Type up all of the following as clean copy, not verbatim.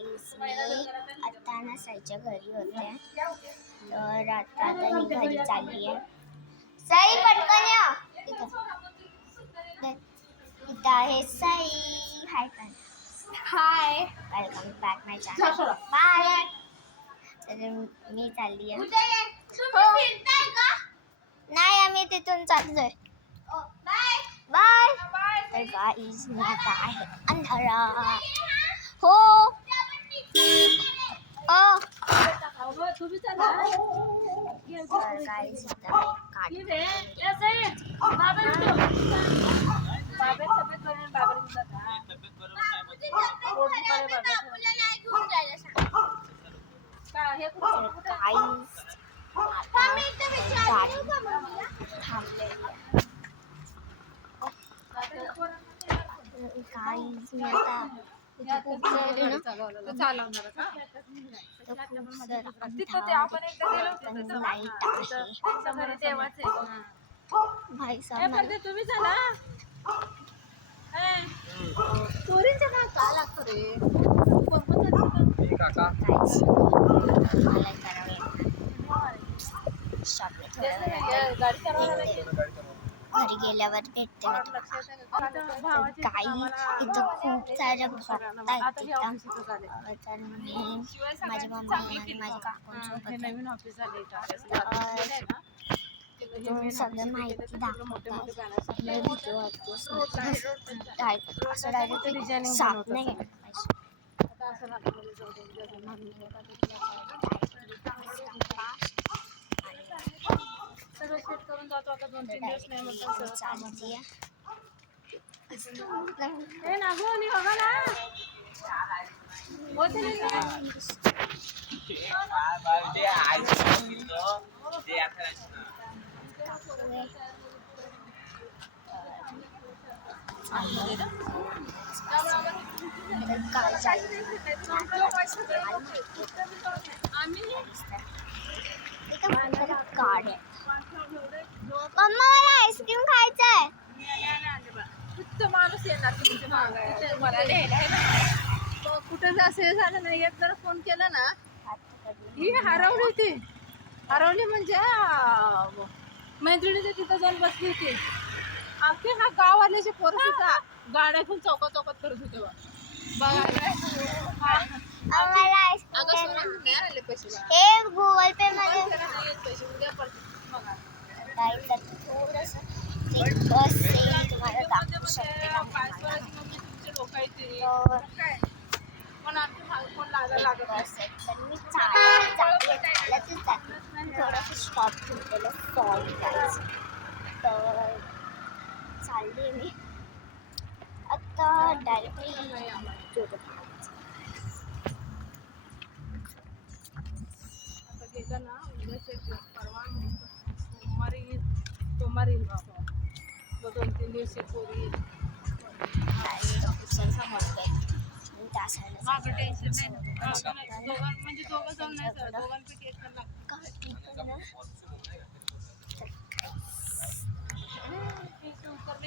गाईस मी आता ना साईच्या घरी होते तर आता मी घरी चालली आहे. साई पटकन या. इथं आहे साई. हाय कर. हाय वेलकम बॅक माय चॅनल. बाय. तर मी चालली आहे. नाही आम्ही तिथून चाललोय. बाय तर गाईस मी आता आहे अंधारा. हो गाईस गाईस मी आता खूप लाईट भाई साहब तुम्ही चला चोरींच्या का लागतो रे घरी गेल्यावर भेटते काही इथं खूप साऱ्या भक्ता आहेत तर मी माझी मम्मी आणि माझ्या काकूंसोबत सगळं माहिती दाखवतात. असं डायरेक्ट साप नाही घ्यायला सगळं सेट करून जातो आता 2-3 दिवस नाही म्हणतात चालती आहे. हे ना गो नी बघा ना होते गाडी मम्मा मला आईस्क्रीम खायचंय. माणूस येणार मला कुठं जासे झालं नाही. एक जर फोन केला ना ही हरवली होती. हरवली म्हणजे मैत्रिणीच्या तिथं जाऊन बसली होती. अख्खे हा गाववाल्याचे पोरं सुद्धा गाड्या घेऊन चौकात करत होते हे गुगल पे मध्ये पैसे उद्या तुम्हाला दाखवू शकते पण आमची फोन लागायला तर मी थोडंसं स्टॉप केलं सॉरी गाईस. तर चालली मी आता डायरेक्टली गेलं ना उद्याचे परवा सोमवारी येईल 2-3 दिवस पोरी माझं टेन्शन नाही ना. म्हणजे दोघं जाऊन नाही सर दोघांपैकी एक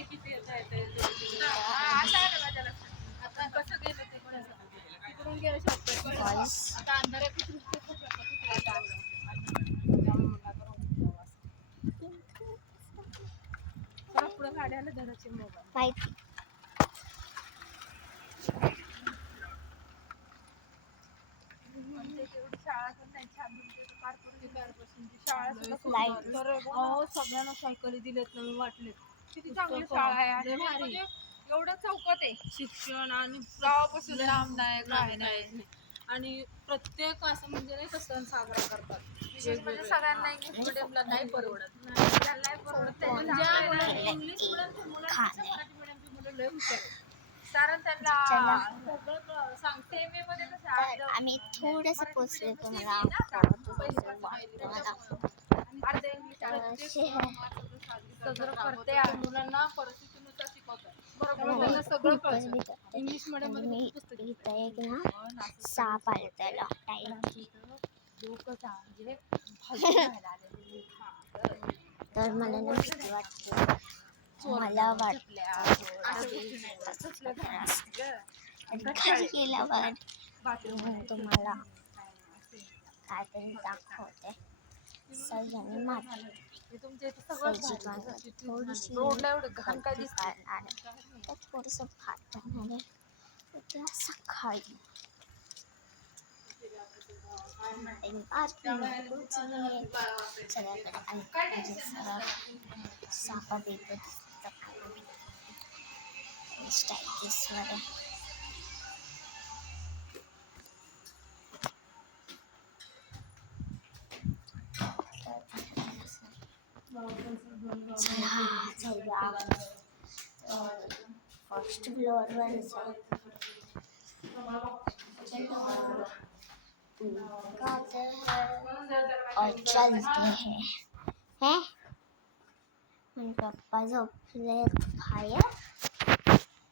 किती आता कसं गेलं ते पण तिकडून गेलं शकतो आता अंधारात पुढे गाड्याला धरायचे मोबाईल माहिती शाळा पण नाही छान शाळा सगळ्यांना सायकली दिलेत ना. मी वाटले किती चांगली शाळा आहे आणि भारी एवढं चौकात आहे. शिक्षण आणि गावापासून लांब नाही आणि प्रत्येक असं म्हणजे नाही का सण साजरा करतात. विशेष म्हणजे सगळ्यांना इंग्लिश मिडियमला नाही परवडत. इंग्लिश मिडियमच्या मुलांना मराठी मिडियमची मुलं लय हुशार आहेत. कारण त्यांना सगळं सांगते एम ए मध्ये कसं आम्ही थोडंसं पोचले तुम्हाला सगळं करते मुलांना परिस्थितीनुसार शिकवतात. बरोबर सगळं कळतं. इंग्लिश मिडियम मध्ये इथं एक ना साप आलं त्याला तर मला ना भीती वाटते. मला वाटलं घरी गेल्यावर मी तुम्हाला काहीतरी दाखवते. सई आणि माती तुमच्या इथे सगळं थोडीशी रोडला एवढं घाण काय दिसतं? तर थोडंसं भात बनवणे उद्या सकाळी. सगळ्याकडे म्हणजे सापा बेकत स्टाईलिशमध्ये चला फर्स्ट फ्लोअरवर और चलते हैं. आणि पप्पा झोपले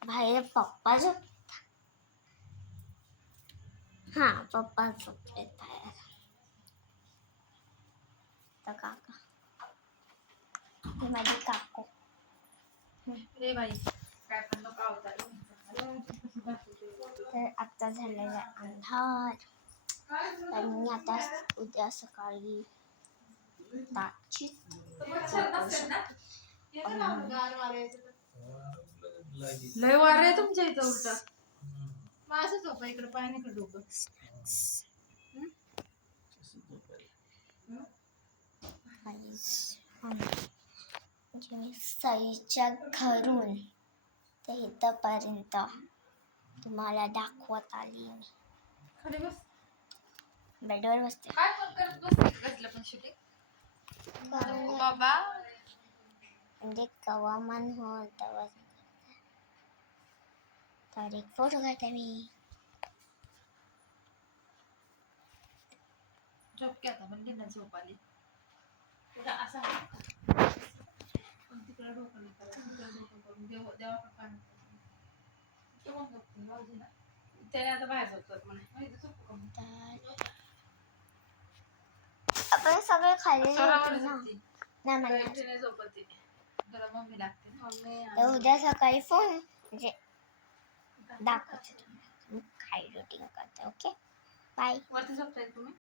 बाहेर पप्पा झोपतात. हा पप्पा झोपले बाहेर. तर काका हे माझे काकू. रे बाई काय पण नको अवतार. तर आता झालेला अंधार. तर मी आता उद्या सकाळी ताची लय वार आहे तुमच्या इथं उलटा. माझं झोपा इकडे पाय नाही डोकं. म्हणजे मी सईच्या घरून ते इथपर्यंत तुम्हाला दाखवत आली. मी खाली बस. बेडवर बसते. काय पण करत बसते कसलं पण शूटिंग बाबा. म्हणजे कवामान हो तेव्हा तर एक फोटो काढते मी. झोप की आता पण घेणं झोप आली. तुला असा तिकडे डोकं नाही करायचं. तिकडे डोकं करून देवाकडे पाणी केव्हा झोपते राहू ना. त्याने आता बाहेर झोपतात म्हणे. माहिती झोपू का? आपण सगळे खाली स्वरावर ना. झोपते. नाही मला एकटीने झोपते. जरा मम्मी लागते ना. तर उद्या सकाळी फोन म्हणजे दाखवते तुम्हाला मी काय रुटीन करते. Okay bye. वरती झोपताय तुम्ही.